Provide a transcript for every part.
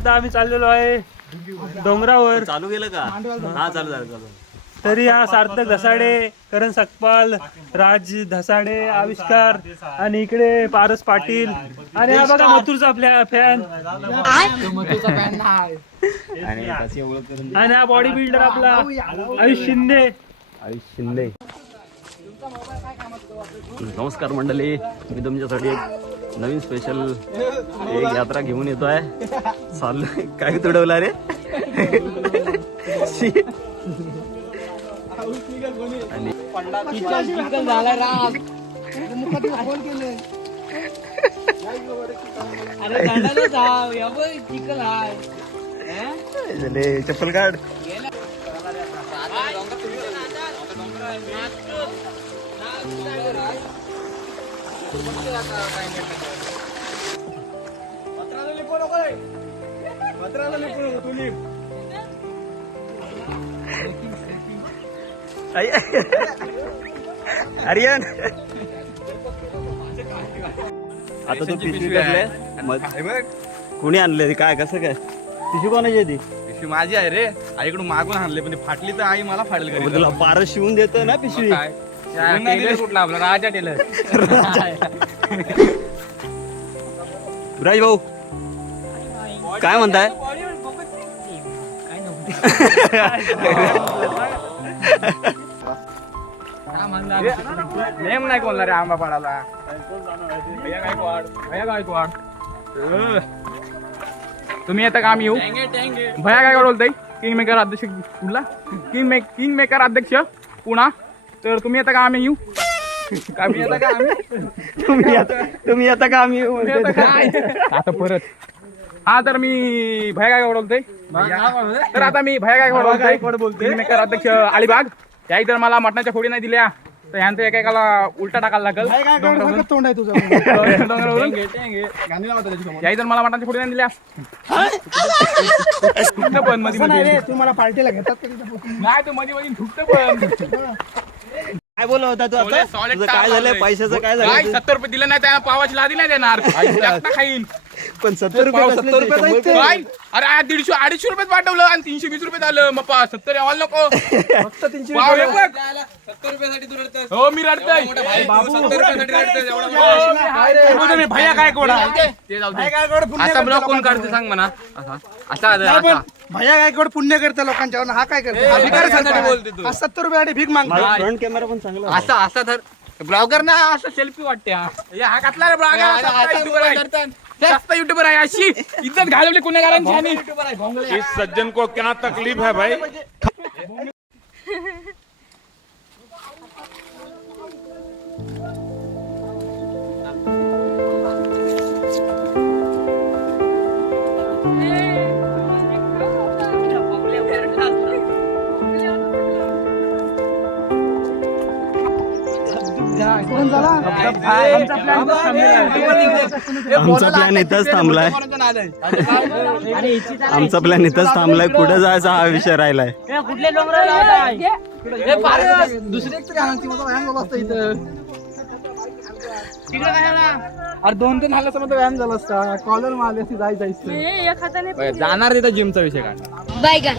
आता आम्ही चाललेलो आहे डोंगरावर. चालू केलं का? हा चालू झालं चालू. तरी हा सार्थक धसाडे करण सकपाल राज धसाडे आविष्कार आणि इकडे पारस पाटील. आणि हा बघा मथुरचा फॅन ओळख करून आणि हा बॉडी बिल्डर आपला. आयुष शिंदे. आयुष शिंदे. नमस्कार मंडळी मी तुमच्यासाठी एक नवीन स्पेशल एक यात्रा घेऊन येतोय. चाललोय काय तुडवला रे. आणि चप्पल काढ. आर्यन आता तू पिशवी टाकले मग कुणी आणले काय कसं काय? पिशवी कोणाची आहे ती? पिशवी माझी आहे रे. आईकडून मागून आणले पण ती फाटली तर आई मला फाडेल घरी तुला पारस शिवून देतो ना पिशवी? कुठला आपला? राजा टेलर. राज भाऊ काय म्हणताय? नेम नाही कोणला रे आंबा पाडाला. तुम्ही येता का आम्ही येऊ? भैया गायकवाड बोलतोय. किंग मेकर अध्यक्ष कुठला? किंग मेक किंग मेकर अध्यक्ष पुणा तर तुम्ही येता का आम्ही येऊ? का आम्ही तुम्ही आता तुम्ही आता का आम्ही येता का? आता परत. हा तर मी भैया गायकवाड बोलतोय. तर आता मी भैया गायकवाड बोलतोय. मेकर अध्यक्ष अलिबाग. त्याही तर मला मटणाच्या फोडी नाही दिल्या. तर ह्यांचं एकेकाला उलटा टाकायला लागल. डोंगरावरून. तोंड आहे तुझं? डोंगरावरून. याही तर मला मटणाच्या फोडी नाही दिल्या. पण मध्ये नाही मध्ये रे तू मला पार्टीला घेतात का तिथं? नाही तर मध्ये पण. काय बोलत होता तू आता? तुझं काय झालं. पैशाचं काय झालं सत्तर रुपये दिले नाही त्यांना पावाची लादी नाही देणार. खाईन. पण सत्तर रुपये सत्तर ते? काय? अरे आ, दीडशे अडीचशे रुपये पाठवलं आणि तीनशे वीस रुपये झालं मग पा- सत्तर यावाला नको. फक्त तीनशे पाव हे बघ. हो मी रडतोय. हो, मी भैया काय कोणा ते जाऊ दे. आता ब्लॉग कोण काढते सांग म्हणा असा असा असा. भैया गायकवाड पुण्य करते लोकांच्या हा काय करते? हे भिकाऱ्यासाठी बोलते तू. हा सत्तर रुपयासाठी भीक मागतो. माझा फ्रंट कॅमेरा पण चांगला. असा असा तर ब्लॉगर ना असं सेल्फी वाटते हा. हे हा घातला रे ब्लॉगर जास्त युट्यूबर आहे अशी इज़्ज़त घालवली गुन्हेगारांची आणि इस सज्जन को क्या तकलीफ़ है भाई? आमचा प्लॅन इथंच थांबलाय? आमचा प्लॅन इथंच थांबलाय कुठं जायचा हा विषय राहिलाय? इथं. अरे दोन तीन आल्याचा माझा व्यायाम झाला असता. कॉलर मारली असती जायचं इथं जाणार तिथं जिमचा विषय काढ बैगन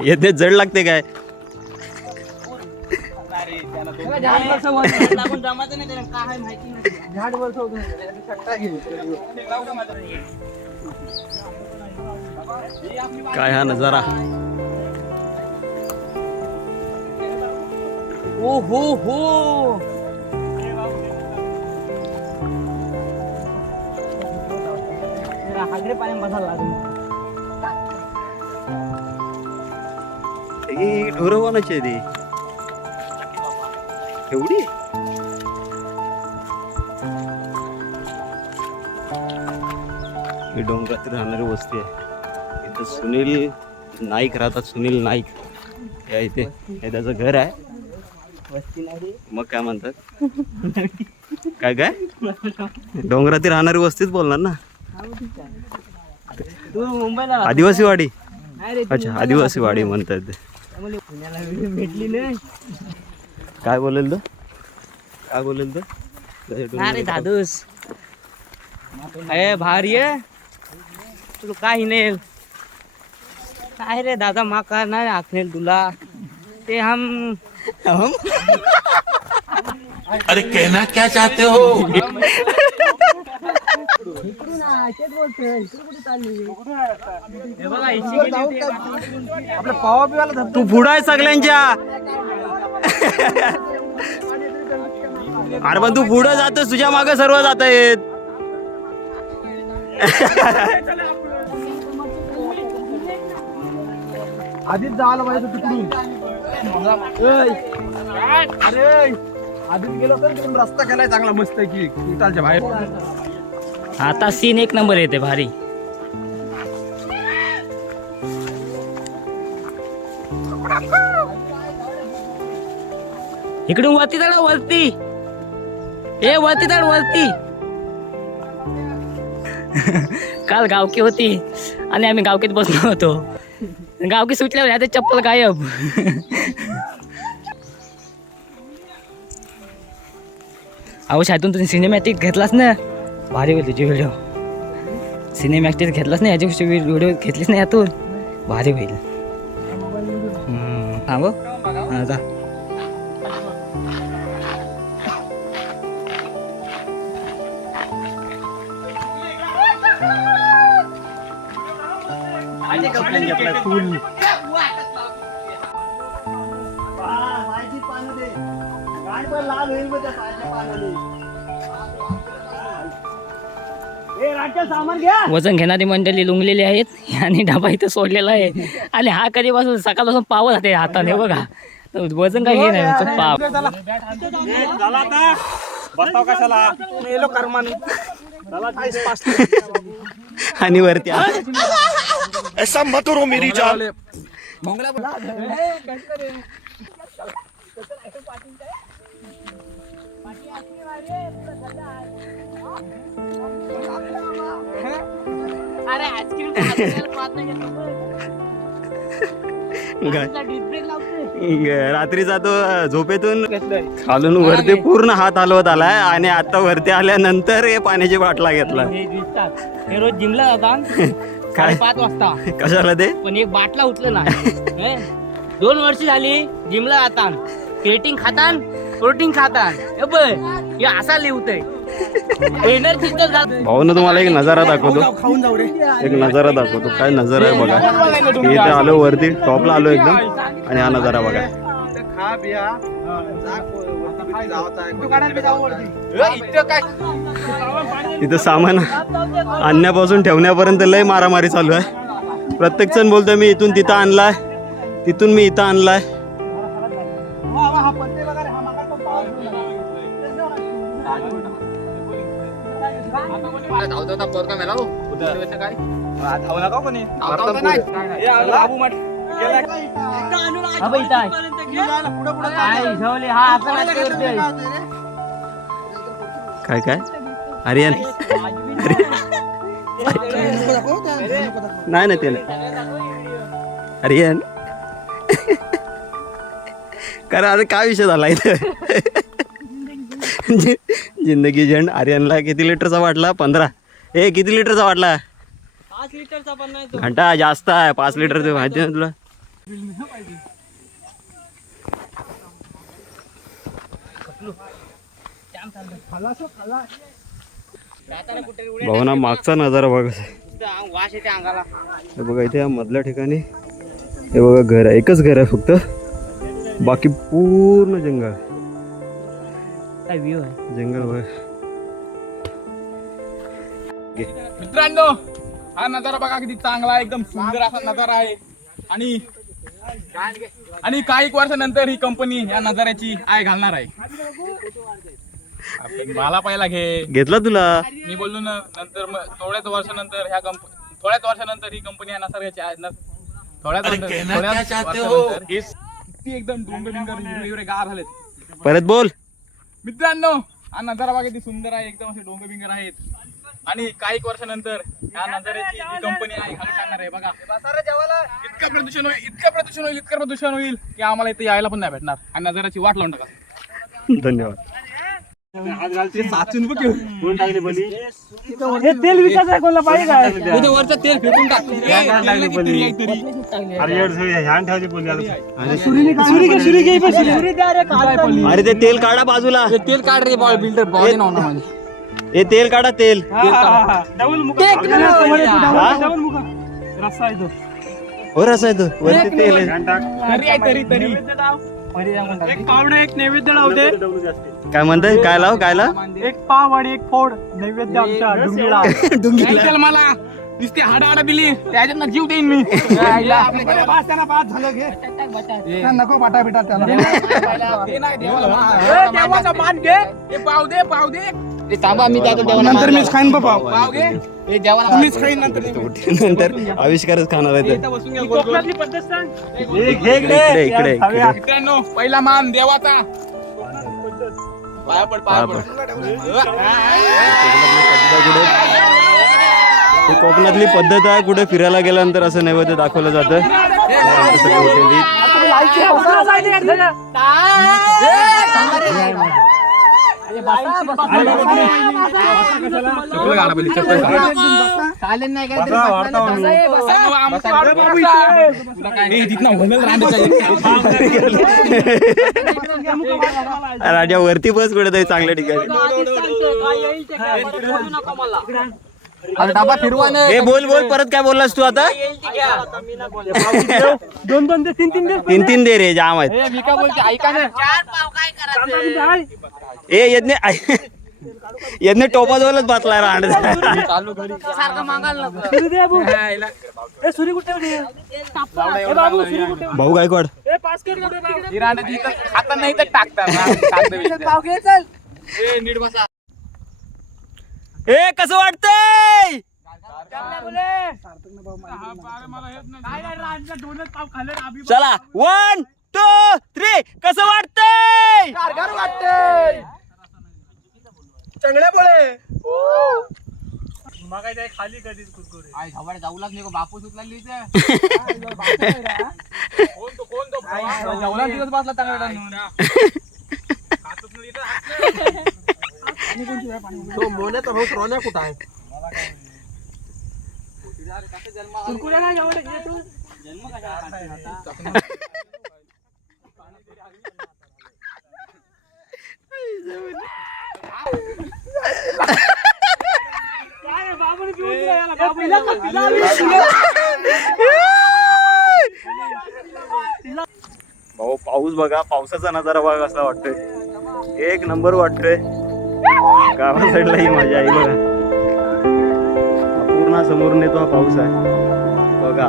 येते जड लागते काय? झाड वर ठेवतो. कट्टा काय हा नजारा ओ हो हो ही ढोरं कोणाची आहे ती एवढी ही डोंगरात राहणारी वस्ती आहे. इथं सुनील नाईक राहतात सुनील नाईक. या इथे हे त्याचं घर आहे. मग काय म्हणतात? काय काय? डोंगरातील राहणारी वस्तीच बोलणार ना? मुंबईला आदिवासी वाडी अच्छा आदिवासी वाडी म्हणतात भेटली नाही काय बोलेल तो? काय बोलेल तो? अरे दादूस. अरे भारी तू तुला काही नेल काय रे दादा मा का नाही आखनेल तुला. ते हम हम अरे कहना क्या चाहते हो? हे. आपल्या पावा पिवाला तू पुढं आहे सगळ्यांच्या. अरे पण तू पुढं जातोस तुझ्या मागे सर्व जात आहेत आधीच जायला पाहिजे तिकडून. अरे आधीच गेलो तर तिकडून. रस्ता केलाय चांगला मस्त की इटालच्या बाहेर. आता सीन एक नंबर येते भारी. इकडून वरती चढ वरती. ए वरती चढ वरती. काल गावकी होती आणि आम्ही गावकीत बसलो होतो. गावकी सुटल्यावर आता चप्पल गायब. अहो शातून तुम्ही सिनेमॅटिक घेतलास ना? भारी होईल तुझी व्हिडिओ सिनेमॅटिक घेतलास ना याची व्हिडिओ घेतलीस ना यातून भारी होईल. थांब हं. हा, जा. वजन घेणारी मंडळी लुंगलेली आहेत आणि डबा इथं सोडलेला आहे. आणि हा कधीपासून सकाळपासून पावत राहते हाताने हो बघा. वजन काय घेणार नुसतं पाव. मेलो कर्माने आणि वरती ऐसा मत करो मेरी जान। ग- ग- रात्री जातो झोपेतून खालून वरती पूर्ण हात हलवत आलाय आणि आता वरती आल्यानंतर हे पाण्याची बाटला घेतला. हे रोज जिमला जातात पाच वाजता. कशाला ते? पण एक बाटला उचल ना हे? दोन वर्ष झाली जिमला जातान. Creating खातान protein खातान. हे असा लिवतय. जात भाऊन तुम्हाला एक नजारा दाखवतो. एक नजारा दाखवतो. काय नजारा आहे बघा. मी इथे आलो वरती टॉपला आलो एकदम. आणि हा नजारा बघा. तिथं सामान आणण्यापासून ठेवण्यापर्यंत लय मारामारी चालू आहे. प्रत्येक जण बोलतोय मी इथून तिथं आणलाय. तिथून मी इथं आणलाय. धावू नका कोणी हा. काय हा असं नाही. काय? काय आर्यन नाही नाही ते नाही. आर्यन कारण आता काय विषय झाला इथं? जिंदगी झंड आर्यनला किती लिटरचा वाटला? पंधरा. ए किती लिटरचा वाटला? पाच लिटरचा पण नाही. घंटा जास्त आहे पाच लिटर ते माहिती ना तुला? उड्या भावना मागचा नजारा बघा. येते अंगाला हे बघा इथे मधल्या ठिकाणी. हे बघा घर आहे. एकच घर आहे फक्त. बाकी पूर्ण जंगल. जंगल बघा. मित्रांनो हा नजारा बघा किती चांगला आहे एकदम सुंदर असा नजारा आहे. आणि आणि काही वर्षानंतर ही कंपनी या नजाऱ्याची आय घालणार आहे. आपण मला पहिला घे. घेतला तुला? मी बोललो ना नंतर मग थोड्याच वर्षानंतर ह्या कंपनी थोड्याच वर्षानंतर ही कंपनी या नसाऱ्याची आहे ना थोड्याच नंतर- थोड्याच ती एकदम डोंगर बिंगर गार झालेत. परत बोल. मित्रांनो हा नजारा बघा किती सुंदर आहे एकदम असे डोंगर बिंगर आहेत. आणि काही वर्षानंतर ह्या नजाऱ्याची जी कंपनी आहे टाकणार आहे बघा. इतकं प्रदूषण होईल इतकं प्रदूषण होईल इतकं प्रदूषण होईल की आम्हाला इथे यायला पण नाही भेटणार. आणि नजाऱ्याची वाट लावून टाका. धन्यवाद. ते साचून बघ केवढं. कोण टाकली बली हे तेल विकायचं आहे कोणाला पाहिजे काय? उद्या वरचं तेल फेकून टाक. टाकली बली तरी. अरे ते तेल काढा बाजूला. तेल काढ रे बॉल बिल्डर बॉल नाव ना माझे. हे तेल काढा तेल. डबल मुका डबल मुका रस्सा आहे तो. तो. वरती तेल आहे. घाण टाक. तरी आहे तरी तरी. एक पावडे एक नैवेद्य लावते काय म्हणताय? काय लाव काय लाव? एक पाव आणि एक फोड. नैवेद्य आमच्या डुंगीला. नाही चल मला. नुसती हाडा हाडा दिली. त्याच्यात जीव देईन मी. नको पाटा बिटा त्याला. ते नाही देवाला मान. देवाचा मान घे. हे पाव दे पाव दे. ते थांबा मी देवाला नंतर मीच खाईन बा पाव पाव घे हे देवाला मीच खाईन नंतर नंतर आविष्कारच खाणार आहे. बसून घ्या. कोकणातली पद्धत सांग इकडे इकडे मित्रांनो पहिला मान देवाचा. पाया पड पाया पड. ही कोकणातली पद्धत आहे कुठे फिरायला गेल्यानंतर असं नैवेद्य दाखवलं जातं. सगळं तिथनं होणार रांडेच्या. राजा वरती बस कुठे चांगल्या ठिकाणी. अरे डबा फिरवा. ए बोल बोल परत काय बोललास तू आता? दोन दोन ते तीन तीन तीन तीन दे रे जाम आहेत. ए, मी काय बोलते ऐका ना. ए यज्ञ यज्ञ टोपाजवळच बसलाय रांड? भाऊ गायकवाड? ही नाही तर टाकतात ए कसं वाटतंय? चला वन. टू थ्री कसं वाटतंय? चांगल्या पोळे. खाली कधीच कुरकुरे आई, झवाडे जाऊ लागली गो, बापूस उचलाली इथं. कोण तो कोण तो जेवला दिवस बसला चांगला तो मोन्याचा भाऊ रोन्या कुठं आहे? कुरकुरे घे तू. काय आहे, बाबूने पिऊन दिला याला, बाबू. भाऊ पाऊस बघा पावसाचा नजारा बघा असा वाटतोय. एक नंबर वाटतोय. गावा साईडला ही मजा आहे बघा. पूर्ण समोरून येतो हा पाऊस आहे. बघा.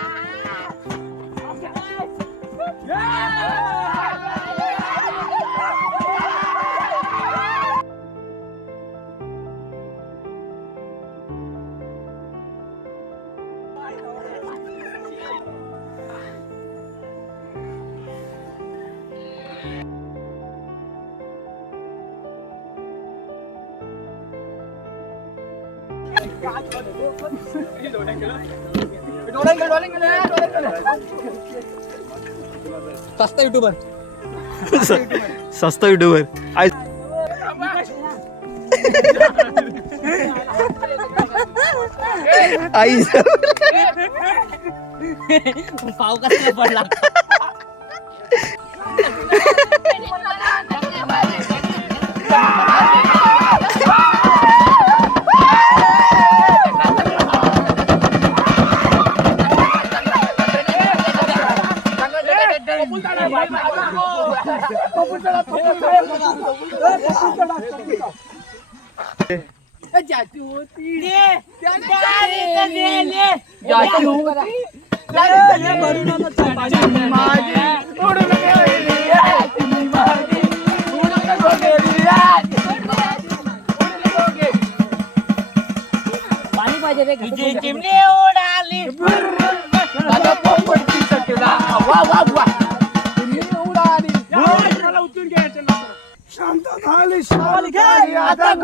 सस्ता युट्यूबर सस्ता युट्यूबर आय आई पाव कसला पडला? पाणी पाहिजे रे. चिमणी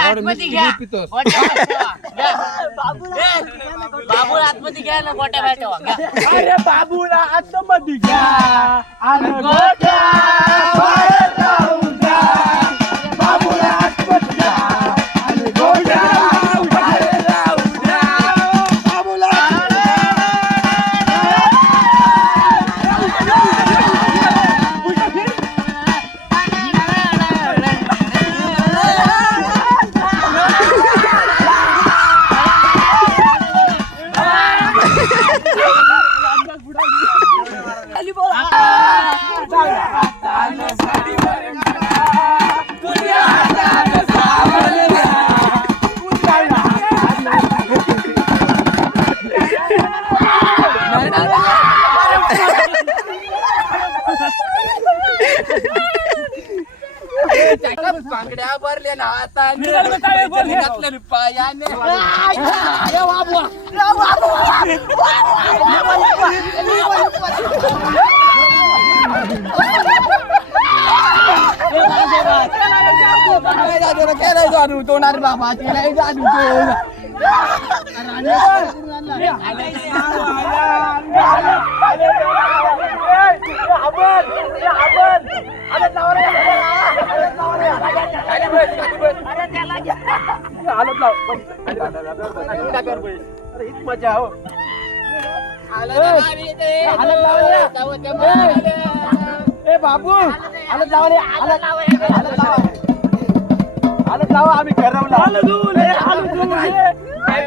आतमध्ये घ्या गोट्या बाहेर ठेवा. घ्या. ए, बाबूला आतमध्ये घ्या ना गोट्या बाहेर ठेवा घ्या. बांगड्या ना हाताने घातल्या पायाने नाही जाणू तो नार बाबा केलाय जाणू तो मजा हो ए बाबू हालत लावा रे हालत हालत लावा हालत लावा आम्ही ठरवलं हालत धुवून ये, हालत धुवून ये. आणि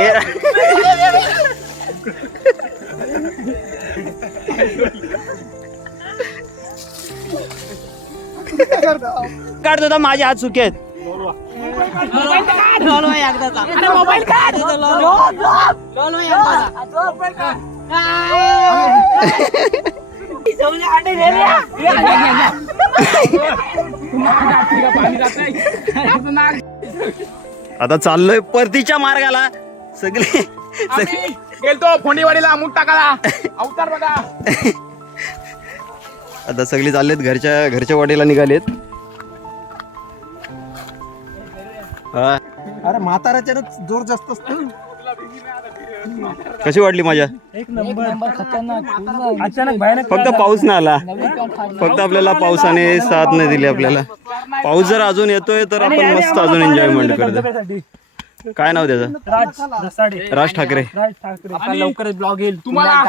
ए, काढतो माझे हात सुके आहेत आता चाललोय परतीच्या मार्गाला. सगळे गेलतो फोंडीवाडीला मूठ टाकाला. अवतार बघा. आता सगळे चाललेत घरच्या घरच्या वाटेला निघालेत. अरे म्हाताऱ्याच्या जोर जास्त असतो. कशी वाटली माझ्या? एक नंबर. अचानक भयानक फक्त पाऊस नाही आला. फक्त आपल्याला पावसाने साथ नाही दिली आपल्याला. पाऊस जर अजून येतोय तर आपण मस्त अजून एन्जॉयमेंट करतो. काय नाव त्याचं? राज ठाकरे. राज ठाकरे. आणि लवकरच ब्लॉग येईल. तुम्हाला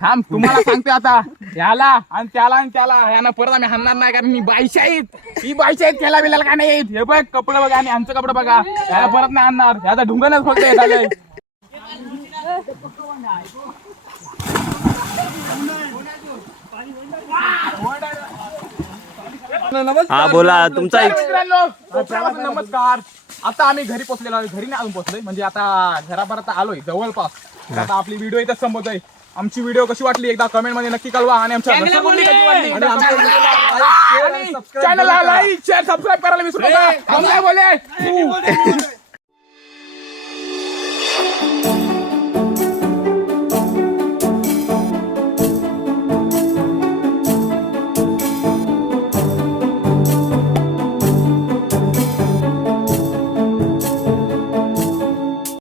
थांब तुम्हाला सांगते आता. याला आणि त्याला आणि त्याला. यानं परत आम्ही हाणणार नाही कारण मी बाईशा आहेत ही बाईशा आहेत त्याला बिलाला काय नाही? येत हे बघ कपडे बघा आणि आमचं कपडे बघा. याला परत नाही आणणार याचा ढुंगणच फक्त हे झालंय हा बोला. तुमचा नमस्कार. आता आम्ही घरी पोहोचलेलो आहे घरी नाही अजून पोहोचलोय. म्हणजे आता घरापर्यंत आलोय जवळपास. आता आपली व्हिडिओ इथं संपवतोय आमची व्हिडिओ कशी वाटली एकदा कमेंटमध्ये नक्की कळवा आणि आमच्या चॅनलला लाईक शेअर सबस्क्राईब करायला विसरू नका. बोले.